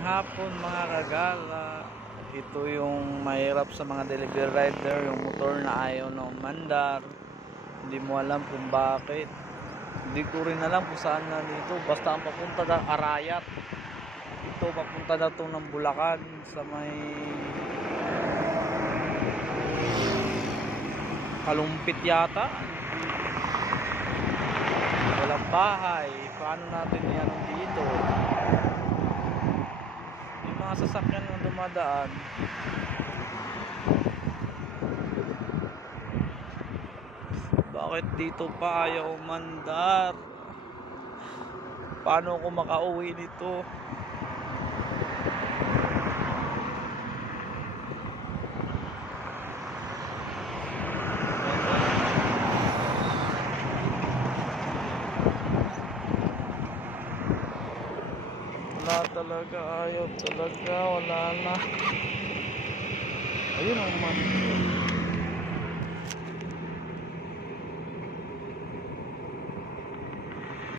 hapon mga kagala. Ito yung mahirap sa mga delivery rider, yung motor na ayaw na umandar. Hindi mo alam kung bakit. Hindi ko rin alam kung saan na dito. Basta ang papunta na Arayat. Ito papunta na to ng Bulacan sa may Kalumpit yata. Walang bahay. Paano natin yan dito? Sasakyan na dumadaan. Bakit dito pa ayaw umandar? Paano ako makauwi nito? Wala talaga, ayaw talaga, wala na. Ayun ang man.